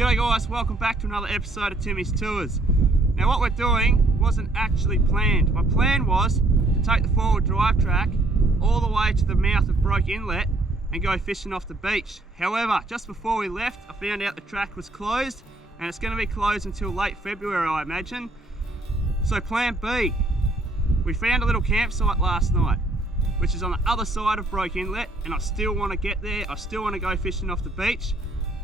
G'day guys, welcome back to another episode of Timmy's Tours. Now what we're doing wasn't actually planned. My plan was to take the four-wheel drive track all the way to the mouth of Broke Inlet and go fishing off the beach. However, just before we left, I found out the track was closed and it's going to be closed until late February, I imagine. So plan B, we found a little campsite last night, which is on the other side of Broke Inlet, and I still want to get there. I still want to go fishing off the beach.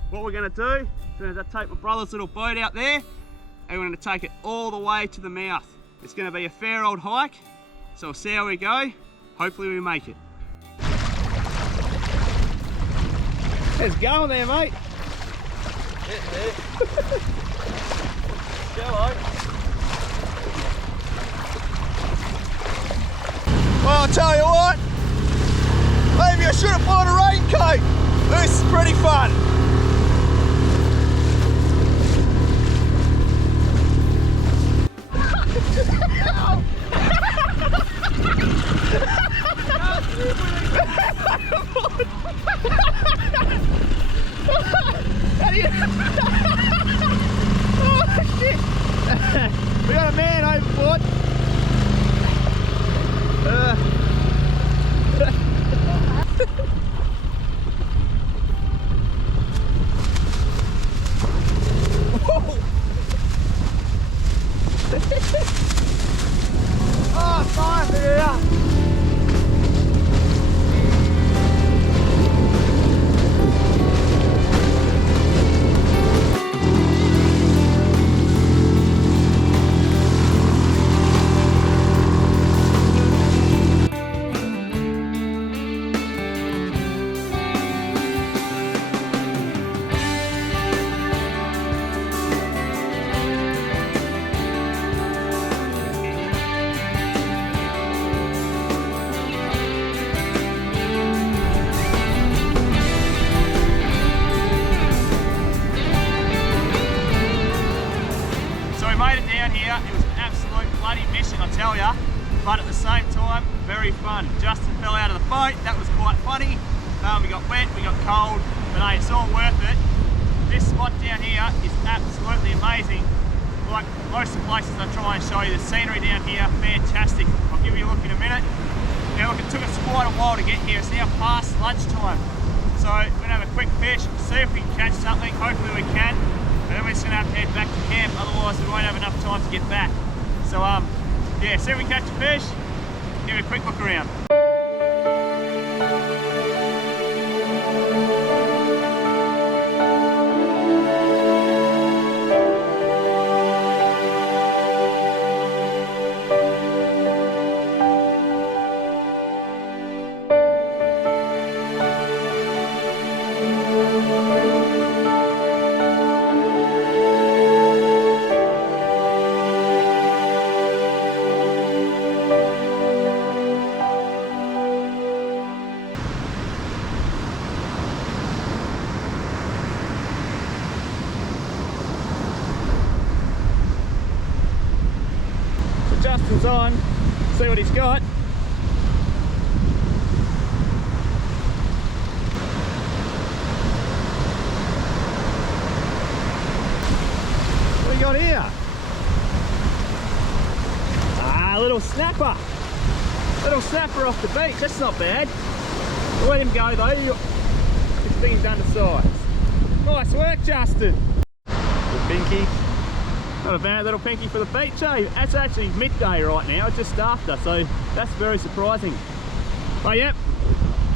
What we're going to do, we're going to take my brother's little boat out there and we're going to take it all the way to the mouth. It's going to be a fair old hike, so we'll see how we go. Hopefully we make it. How's it going there, mate? Getting there. Hello. Well, I'll tell you what, maybe I should have bought a raincoat. This is pretty fun. Oh shit! We got a man overboard. Oh, fine, yeah. Here. It was an absolute bloody mission, I tell ya, but at the same time, very fun. Justin fell out of the boat, that was quite funny. We got wet, we got cold, but hey, it's all worth it. This spot down here is absolutely amazing. Like most of the places I try and show you, the scenery down here, fantastic. I'll give you a look in a minute. Now look, it took us quite a while to get here. It's now past lunchtime. So we're gonna have a quick fish, see if we can catch something, hopefully we can. And then we're just going to have to head back to camp, otherwise we won't have enough time to get back. So yeah, see if we can catch a fish, give it a quick look around. Justin's on, see what he's got. What do you got here? Ah, little snapper. Little snapper off the beach, that's not bad. We'll let him go though, this thing's undersized. Nice work, Justin. Good pinky. Not a bad little pinky for the beach, eh? It's actually midday right now, just after, so that's very surprising. Oh yep,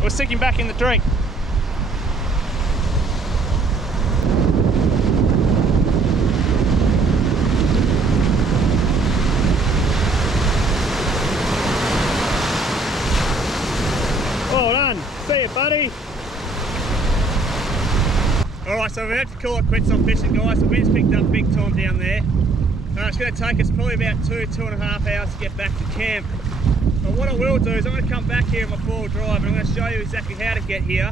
we'll stick him back in the drink. Well done, see you buddy. Alright, so we have to call it quits on fishing, guys. The wind's picked up big time down there. It's going to take us probably about 2.5 hours to get back to camp. But what I will do is I'm going to come back here in my four-wheel drive and I'm going to show you exactly how to get here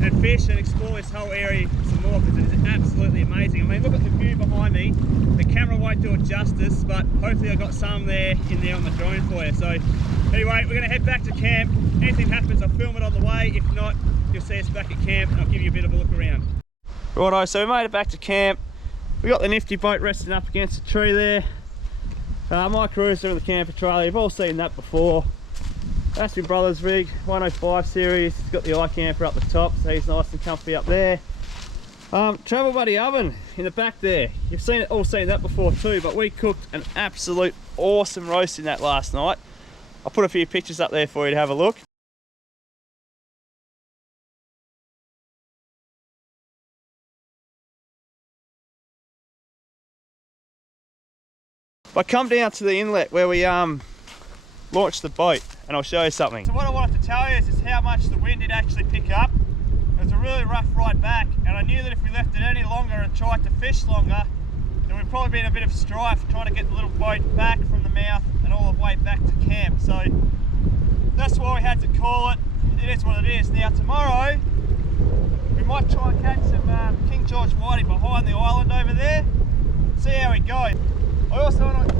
and fish and explore this whole area some more, because it is absolutely amazing. I mean, look at the view behind me. The camera won't do it justice, but hopefully I got some there in there on the drone for you. So anyway, we're going to head back to camp. Anything happens, I'll film it on the way. If not, you'll see us back at camp and I'll give you a bit of a look around. Righto, so we made it back to camp. We got the nifty boat resting up against a tree there. My cruiser and the camper trailer, you've all seen that before. That's my brother's rig, 105 series. It's got the iCamper up the top, so he's nice and comfy up there. Travel buddy oven in the back there. You've all seen that before too, but we cooked an absolute awesome roast in that last night. I'll put a few pictures up there for you to have a look. I come down to the inlet where we launched the boat, and I'll show you something. So what I wanted to tell you is how much the wind did actually pick up. It was a really rough ride back, and I knew that if we left it any longer and tried to fish longer, then we'd probably be in a bit of strife trying to get the little boat back from the mouth and all the way back to camp. So that's why we had to call it. It is what it is. Now tomorrow, we might try and catch some King George whiting behind the island over there. See how we go. I also want to...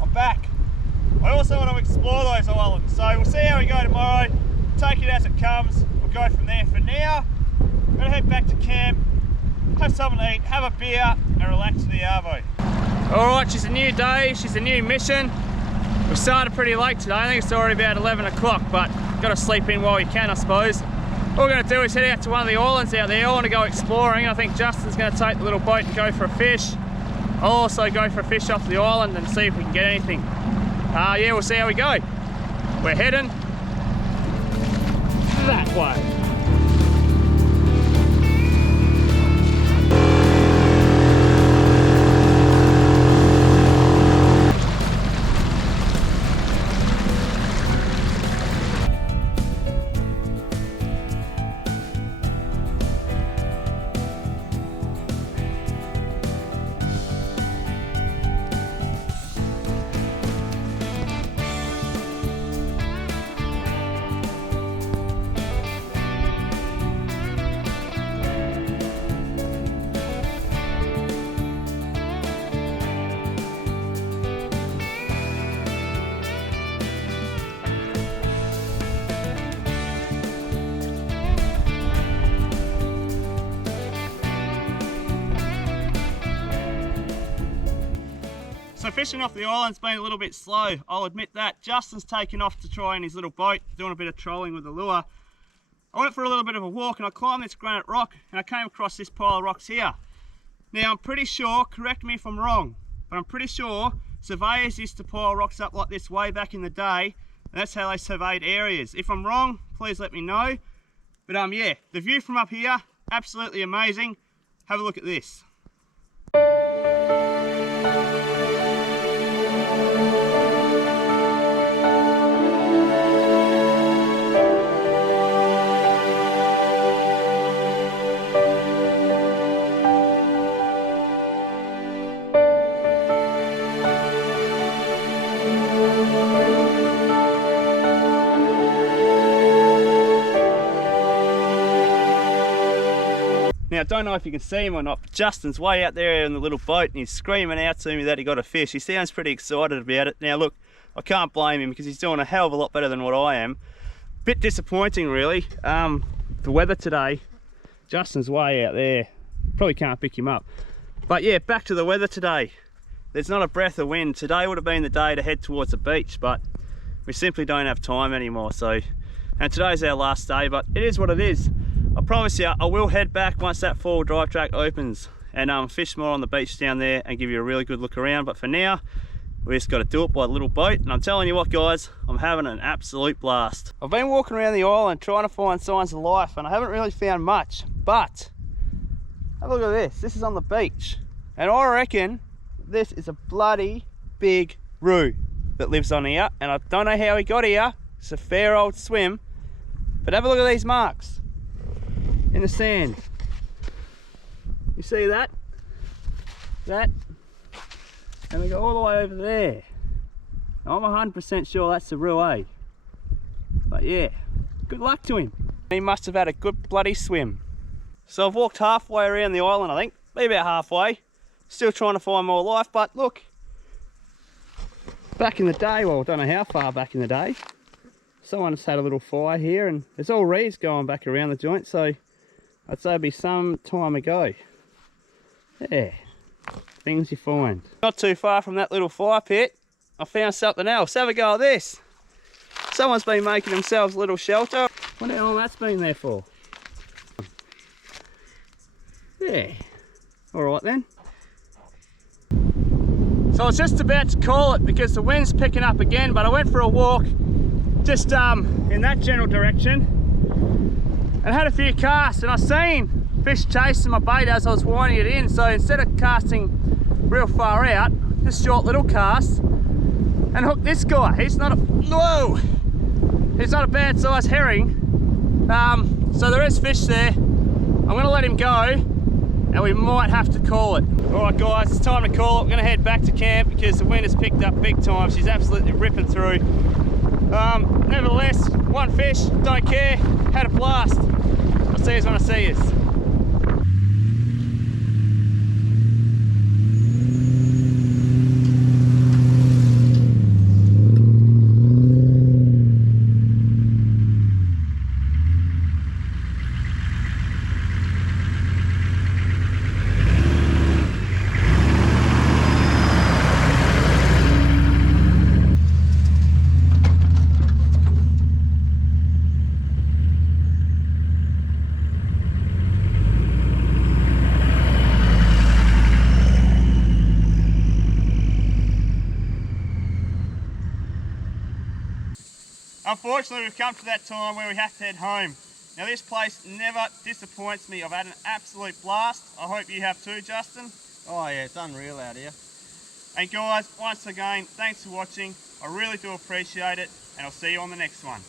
I'm back. I also want to explore those islands, so we'll see how we go tomorrow. Take it as it comes. We'll go from there. For now, I'm going to head back to camp, have something to eat, have a beer, and relax to the arvo. Alright, she's a new day, she's a new mission. We started pretty late today. I think it's already about 11 o'clock, but got to sleep in while you can, I suppose. What we're going to do is head out to one of the islands out there. I want to go exploring. I think Justin's going to take the little boat and go for a fish. I'll also go for a fish off the island and see if we can get anything. Yeah, we'll see how we go. We're heading that way. So fishing off the island's been a little bit slow, I'll admit that. Justin's taken off to try in his little boat, doing a bit of trolling with the lure. I went for a little bit of a walk and I climbed this granite rock and I came across this pile of rocks here. Now I'm pretty sure, correct me if I'm wrong, but I'm pretty sure surveyors used to pile rocks up like this way back in the day, and that's how they surveyed areas. If I'm wrong, please let me know. But yeah, the view from up here, absolutely amazing. Have a look at this. Now, I don't know if you can see him or not, but Justin's way out there in the little boat and he's screaming out to me that he got a fish. He sounds pretty excited about it. Now look, I can't blame him because he's doing a hell of a lot better than what I am. Bit disappointing really. The weather today, Justin's way out there. Probably can't pick him up. But yeah, back to the weather today. There's not a breath of wind. Today would have been the day to head towards the beach, but we simply don't have time anymore. And today's our last day, but it is what it is. I promise you, I will head back once that four-wheel drive track opens and fish more on the beach down there and give you a really good look around. But for now, we just got to do it by the little boat. And I'm telling you what, guys, I'm having an absolute blast. I've been walking around the island trying to find signs of life, and I haven't really found much. But have a look at this. This is on the beach, and I reckon this is a bloody big roo that lives on here. And I don't know how he got here. It's a fair old swim. But have a look at these marks in the sand. You see that? That? And we go all the way over there. I'm 100% sure that's the roo, eh? But yeah, good luck to him. He must have had a good bloody swim. So I've walked halfway around the island, I think. Maybe about halfway. Still trying to find more life, but look. Back in the day, well, I don't know how far back in the day, someone's had a little fire here, and there's all reeds going back around the joint, so I'd say it'd be some time ago. Yeah, things you find. Not too far from that little fire pit, I found something else. Have a go at this. Someone's been making themselves a little shelter. Wonder how long that's been there for. Yeah, all right then. So I was just about to call it because the wind's picking up again, but I went for a walk just in that general direction and had a few casts, and I seen fish chasing my bait as I was winding it in. So instead of casting real far out, just short little casts and hooked this guy. He's not a, whoa! He's not a bad sized herring. So there is fish there. I'm gonna let him go, and we might have to call it. All right guys, it's time to call it. We're gonna head back to camp because the wind has picked up big time. She's absolutely ripping through. Nevertheless, one fish, don't care, had a blast. I'll see you when I see you. Unfortunately, we've come to that time where we have to head home. Now this place never disappoints me. I've had an absolute blast. I hope you have too, Justin. Oh yeah, it's unreal out here. And guys, once again, thanks for watching. I really do appreciate it, and I'll see you on the next one.